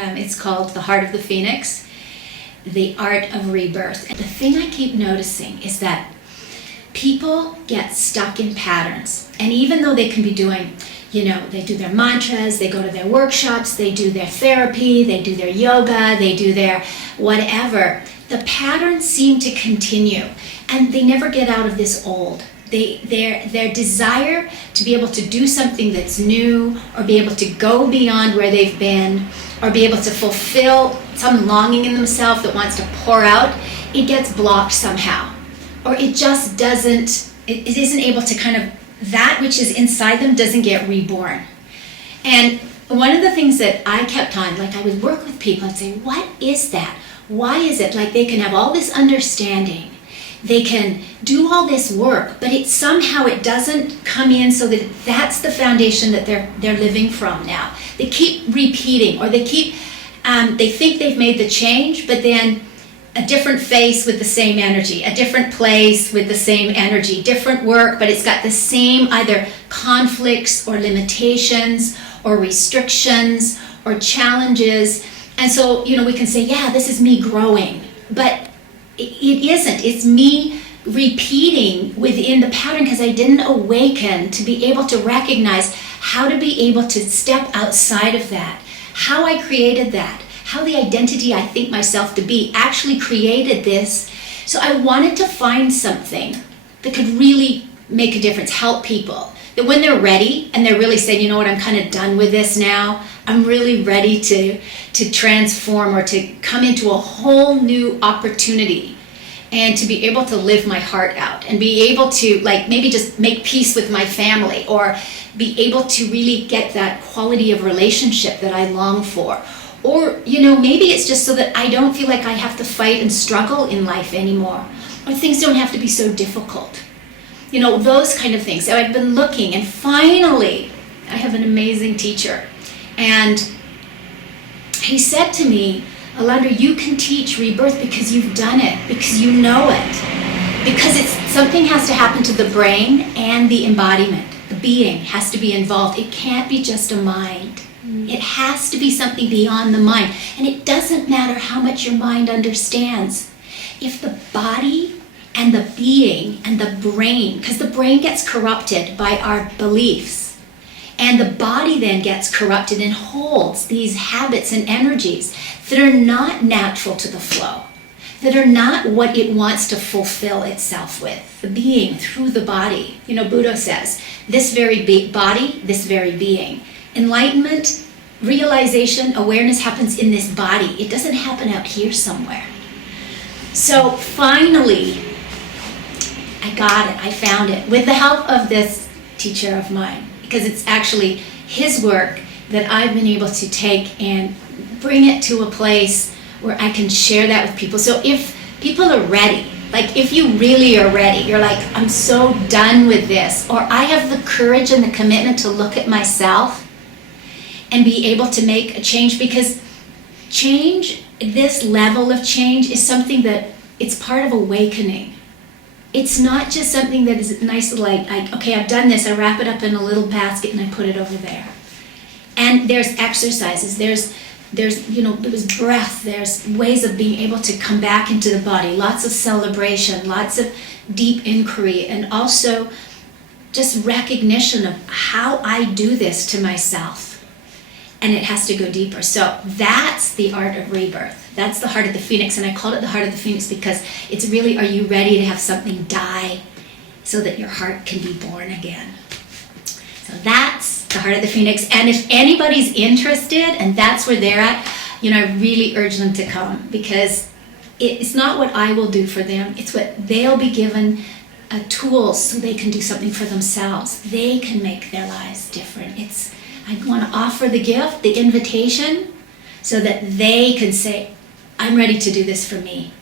It's called The Heart of the Phoenix, The Art of Rebirth. The thing I keep noticing is that people get stuck in patterns. And even though they can be doing, they do their mantras, they go to their workshops, they do their therapy, they do their yoga, they do their whatever, the patterns seem to continue. And they never get out of this old. Their desire to be able to do something that's new, or be able to go beyond where they've been, or be able to fulfill some longing in themselves that wants to pour out, it gets blocked somehow. Or it just doesn't, it isn't able to that which is inside them doesn't get reborn. And one of the things that I kept on, I would work with people and say, what is that? Why is it they can have all this understanding? They can do all this work, but somehow it doesn't come in so that that's the foundation that they're living from now. They keep repeating, or they think they've made the change, but then a different face with the same energy, a different place with the same energy, different work, but it's got the same either conflicts or limitations or restrictions or challenges. And so, we can say, yeah, this is me growing, but it isn't. It's me repeating within the pattern because I didn't awaken to be able to recognize how to be able to step outside of that, how I created that, how the identity I think myself to be actually created this. So I wanted to find something that could really make a difference, help people. That when they're ready and they're really saying, you know what, I'm kind of done with this now. I'm really ready to transform or to come into a whole new opportunity and to be able to live my heart out and be able to maybe just make peace with my family, or be able to really get that quality of relationship that I long for. Or, maybe it's just so that I don't feel like I have to fight and struggle in life anymore, or things don't have to be so difficult. Those kind of things. So I've been looking, and finally, I have an amazing teacher. And he said to me, Alondra, you can teach rebirth because you've done it, because you know it. Because something has to happen to the brain and the embodiment. The being has to be involved. It can't be just a mind. It has to be something beyond the mind. And it doesn't matter how much your mind understands. If the body and the being and the brain, because the brain gets corrupted by our beliefs, and the body then gets corrupted and holds these habits and energies that are not natural to the flow, that are not what it wants to fulfill itself with, the being through the body. Buddha says, this very body, this very being. Enlightenment, realization, awareness happens in this body. It doesn't happen out here somewhere. So finally, I got it, I found it, with the help of this teacher of mine, because it's actually his work that I've been able to take and bring it to a place where I can share that with people. So if people are ready, if you really are ready, you're I'm so done with this, or I have the courage and the commitment to look at myself and be able to make a change, because change, this level of change, is something that it's part of awakening. It's not just something that is nice, okay, I've done this, I wrap it up in a little basket and I put it over there. And there's exercises, there's breath, there's ways of being able to come back into the body, lots of celebration, lots of deep inquiry, and also just recognition of how I do this to myself. And it has to go deeper. So that's the art of rebirth. That's the heart of the phoenix. And I called it the heart of the phoenix because it's really, are you ready to have something die so that your heart can be born again? So that's the heart of the phoenix. And if anybody's interested and that's where they're at, I really urge them to come, because it's not what I will do for them. It's what they'll be given tools so they can do something for themselves. They can make their lives different. I want to offer the gift, the invitation, so that they can say, I'm ready to do this for me.